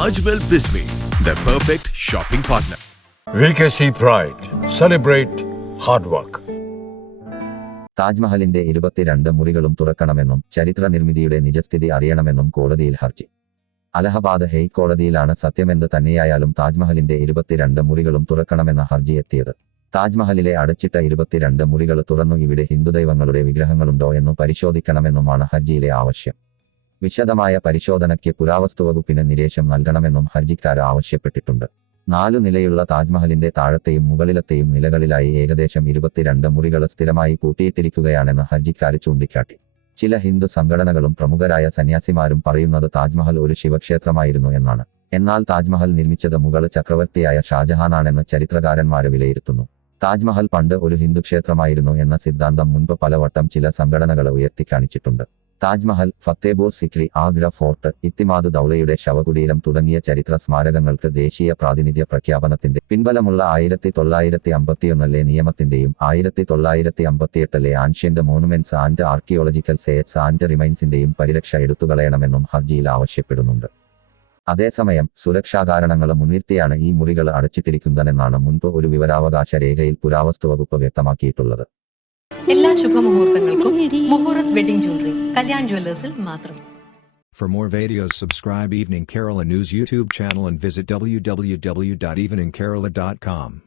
Ajmal Bismi, the perfect shopping partner. VKC Pride. Celebrate hard work. താജ്മഹലിന്റെ ഇരുപത്തിരണ്ട് മുറികളും തുറക്കണമെന്നും ചരിത്ര നിർമ്മിതിയുടെ നിജസ്ഥിതി അറിയണമെന്നും കോടതിയിൽ ഹർജി അലഹബാദ് ഹൈക്കോടതിയിലാണ് സത്യമെന്ത് തന്നെയായാലും താജ്മഹലിന്റെ ഇരുപത്തിരണ്ട് മുറികളും തുറക്കണമെന്ന ഹർജി എത്തിയത് താജ്മഹലിലെ അടച്ചിട്ട ഇരുപത്തിരണ്ട് മുറികൾ തുറന്നു ഇവിടെ ഹിന്ദുദൈവങ്ങളുടെ വിഗ്രഹങ്ങളുണ്ടോ എന്നു പരിശോധിക്കണമെന്നുമാണ് ഹർജിയിലെ ആവശ്യം വിശദമായ പരിശോധനയ്ക്ക് പുരാവസ്തുവകുപ്പിന് നിരേശം നൽകണമെന്നും ഹർജിക്കാർ ആവശ്യപ്പെട്ടിട്ടുണ്ട്. നാലു നിലയുള്ള താജ്മഹലിന്റെ താഴത്തെയും മുകളിലത്തെയും നിലകളിലായി ഏകദേശം ഇരുപത്തിരണ്ട് മുറികൾ സ്ഥിരമായി കൂട്ടിയിട്ടിരിക്കുകയാണെന്ന് ഹർജിക്കാർ ചൂണ്ടിക്കാട്ടി. ചില ഹിന്ദു സംഘടനകളും പ്രമുഖരായ സന്യാസിമാരും പറയുന്നത് താജ്മഹൽ ഒരു ശിവക്ഷേത്രമായിരുന്നു എന്നാണ്. എന്നാൽ താജ്മഹൽ നിർമ്മിച്ചത് മുഗൾ ചക്രവർത്തിയായ ഷാജഹാനാണെന്ന് ചരിത്രകാരന്മാർ വിലയിരുത്തുന്നു. താജ്മഹൽ പണ്ട് ഒരു ഹിന്ദു ക്ഷേത്രമായിരുന്നു എന്ന സിദ്ധാന്തം മുൻപ് പലവട്ടം ചില സംഘടനകൾ ഉയർത്തിക്കാണിച്ചിട്ടുണ്ട് താജ്മഹൽ ഫത്തേപൂർ സിക്രി ആഗ്ര ഫോർട്ട് ഇത്തിമാദ് ദൌളയുടെ ശവകുടീരം തുടങ്ങിയ ചരിത്ര സ്മാരകങ്ങൾക്ക് ദേശീയ പ്രാതിനിധ്യ പ്രഖ്യാപനത്തിന്റെ പിൻബലമുള്ള ആയിരത്തി തൊള്ളായിരത്തി അമ്പത്തിയൊന്നിലെ നിയമത്തിന്റെയും ആയിരത്തി തൊള്ളായിരത്തി അമ്പത്തിയെട്ടിലെ ancient monuments and archaeological sites and റിമൈൻസിന്റെയും പരിരക്ഷ എടുത്തുകളയണമെന്നും ഹർജിയിൽ ആവശ്യപ്പെടുന്നുണ്ട്. അതേസമയം സുരക്ഷാ കാരണങ്ങൾ മുൻനിർത്തിയാണ് ഈ മുറികൾ അടച്ചിട്ടിരിക്കുന്നതെന്നാണ് മുൻപ് ഒരു വിവരാവകാശ രേഖയിൽ പുരാവസ്തു വകുപ്പ് വ്യക്തമാക്കിയിട്ടുള്ളത്. എല്ലാ ശുഭമുഹൂർത്തങ്ങൾക്കും മുഹൂർത്ത് വെഡിംഗ് ജ്വല്ലറി. കല്യാൺ ജ്വല്ലേഴ്സിൽ മാത്രം For more videos subscribe Evening Kerala News YouTube channel and visit www.eveningkerala.com.